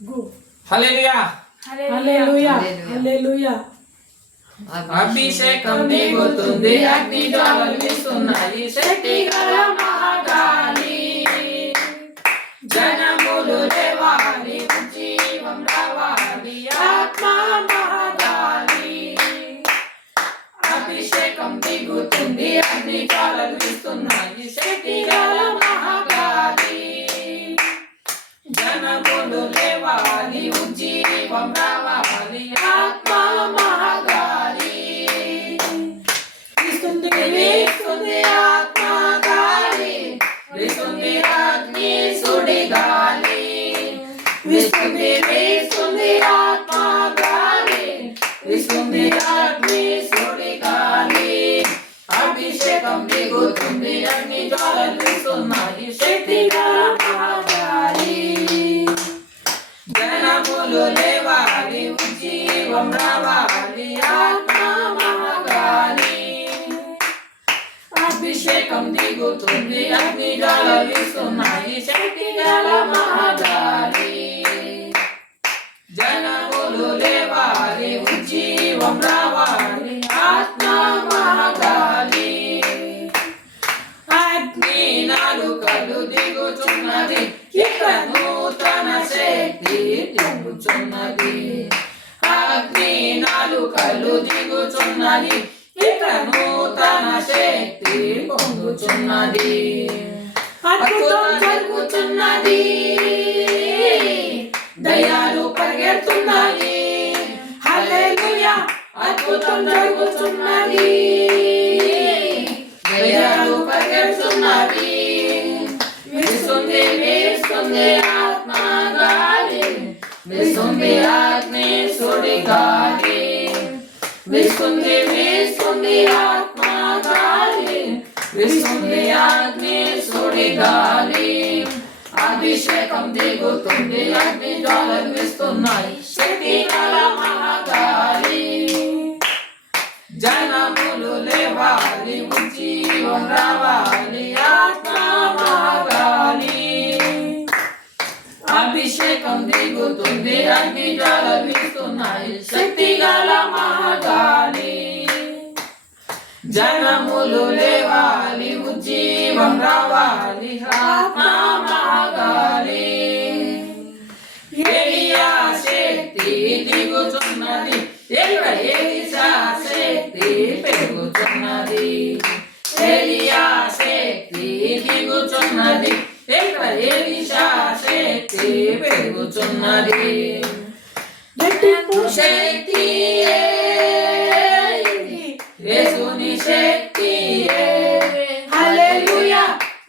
హల్లెలూయా హల్లెలూయా హల్లెలూయా. అభిషేకం దిగుతుంది, అగ్ని జ్వాలలు వీస్తున్నాయి, శక్తి గల మహాగాలి. జనములు లేవాలి, జీవం రావాలి, ఆత్మ మహాగాలి. అభిషేకం దిగుతుంది, అగ్ని జ్వాలలు వీస్తున్నాయి, శక్తి గల మహాగాలి. జనములు లేవాలి, ఉజ్జీవం రావాలి, ఆత్మ మహాగాలి. వీస్తుంది వీస్తుంది ఆత్మ గాలి, వీస్తుంది అగ్ని సుడిగాలి. వీస్తుంది వీస్తుంది ఆత్మ గాలి, వీస్తుంది అగ్ని సుడిగాలి. అభిషేకం దిగుతుంది, అగ్ని జ్వాలలు వీస్తున్నాయి, శక్తి గల మహాగాలి. జనములు లేవాలి, ఉజ్జీవం రావాలి, ఆత్మ మహాగాలి. అభిషేకం దిగుతుంది, అగ్ని జ్వాలలు వీస్తున్నాయి, శక్తి గల మహాగాలి. జనములు లేవాలి, ఉజ్జీవం రావాలి, ఆత్మ మహాగాలి. అగ్ని నాలుకలు దిగుచున్నది, ఇక నూతన శక్తి పొంగుచున్నది. అగ్ని నాలుకలు దిగుచున్నది, ఇక నూతన శక్తి పొంగుచున్నది. అద్భుతం జరుగుతున్నది, దయాలు పరిగెడుతున్నది. హల్లెలూయా. అద్భుతం జరుగుతున్నది, దయాలు పరిగెడుతున్నది. వీస్తుంది వీస్తుంది ఆత్మ గాలి, వీస్తుంది అగ్ని సుడిగాలి. వీస్తుంది వీస్తుంది ఆత్మ గాలి, వీస్తుంది అగ్ని సుడిగాలి. అభిషేకం దిగుతుంది, అగ్ని జ్వాలలు వీస్తున్నాయి, శక్తి గల మహాగాలి. జనములు లేవాలి, ఉజ్జీవం రావాలి, ఆత్మ మహాగాలి. అభిషేకం దిగుతుంది, అగ్ని జ్వాలలు వీస్తున్నాయి, శక్తి గల మహాగాలి. జనములు లేవాలి, ఉజ్జీవం రావాలి, ఆత్మ మహాగాలి. ఏలియా శక్తి దిగుతున్నది, ఎలీషా శక్తి పెరుగుతున్నది. ఏలియా శక్తి దిగుతున్నది, ఎలీషా శక్తి పెరుగుతున్నది. శక్తి యేసుని శక్తి, హల్లెలూయా.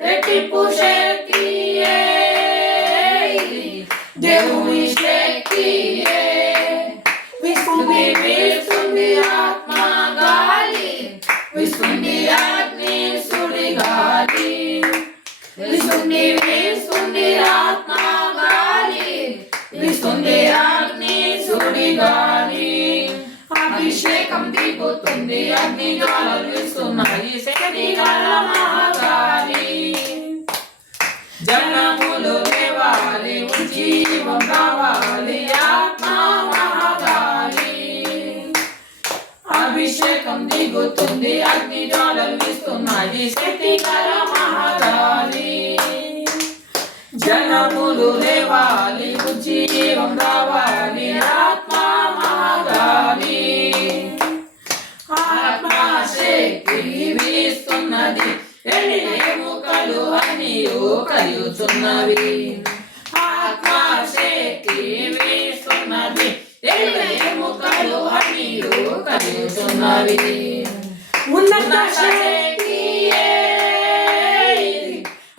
రెట్టింపు శక్తి దేవుని శక్తి. వీస్తుంది వీస్తుంది ఆత్మ గాలి, వీస్తుంది అగ్ని సుడిగాలి. వీస్తుంది వీస్తుంది ఆత్మ గాలి, వీస్తుంది అగ్ని సుడిగాలి. అభిషేకం దిగుతుంది, అగ్ని జ్వాలలు వీస్తున్నాయి, శక్తి గల మహాగాలి. జనములు లేవాలి, ఉజ్జీవం రావాలి, ఆత్మ మహాగాలి. అభిషేకం దిగుతుంది, అగ్ని జ్వాలలు వీస్తున్నాయి, శక్తి గల మహాగాలి. జనములు లేవాలి, ఉజ్జీవం రావాలి, ఆత్మ మహాగాలి. ఆత్మ శక్తి వీస్తున్నది, ఎముకలు అన్నీ కలుగుతున్నవి. ఆత్మ శక్తి వీస్తున్నది, ఎముకలు అన్నీ కలుగుతున్నవి. ఉన్నత శక్తి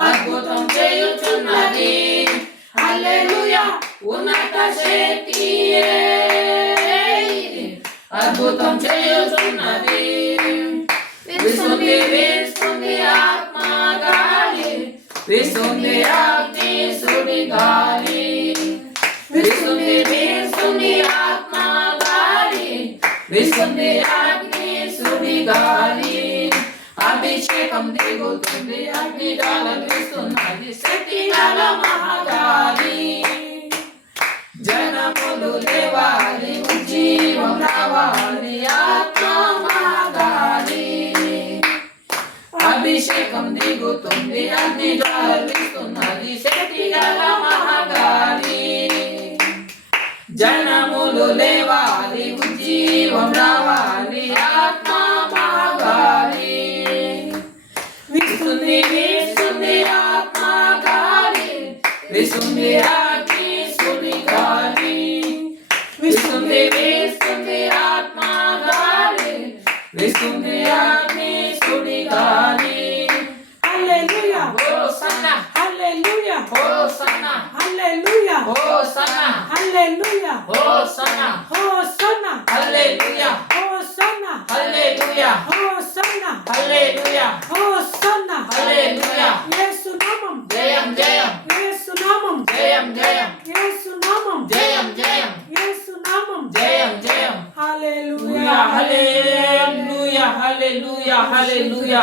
అద్భుతం చేయుచున్నది, హల్లెలూయా. ఉన్నత శక్తి అద్భుతం చేయుచున్నది. వీస్తుంది వీస్తుంది ఆత్మ గాలి, వీస్తుంది అగ్ని సుడిగాలి. వీస్తుంది వీస్తుంది ఆత్మ గాలి, వీస్తుంది అగ్ని సుడిగాలి. అభిషేకం దిగుతుంది, అగ్ని జ్వాలలు వీస్తున్నది, శక్తి గల మహాగాలి. అభిషేకం దిగుతుంది అగ్ని జ్వాలిస్తున్నది శక్తి గల మహాగాలి జనములు లేవాలి ఉజ్జీవం రావాలి ఆత్మ మహాగాలి వీస్తుంది వీస్తుంది ఆత్మ గాలి వీస్తుంది అగ్ని సుడి గాలి వీస్తుంది వీస్తుంది ఆత్మ గాలి వీస్తుంది అగ్ని సుడి గాలి హల్లెలూయా హోసన్నా హల్లెలూయా హోసన్నా హల్లెలూయా హోసన్నా హల్లెలూయా హోసన్నా హోసన్నా హల్లెలూయా హోసన్నా హల్లెలూయా హోసన్నా హల్లెలూయా హోసన్నా హల్లెలూయా యేసు నామం జయం జయం యేసు నామం జయం జయం యేసు నామం జయం జయం యేసు నామం జయం జయం హల్లెలూయా హల్లెలూయా హల్లెలూయా హల్లెలూయా హల్లెలూయా హల్లెలూయా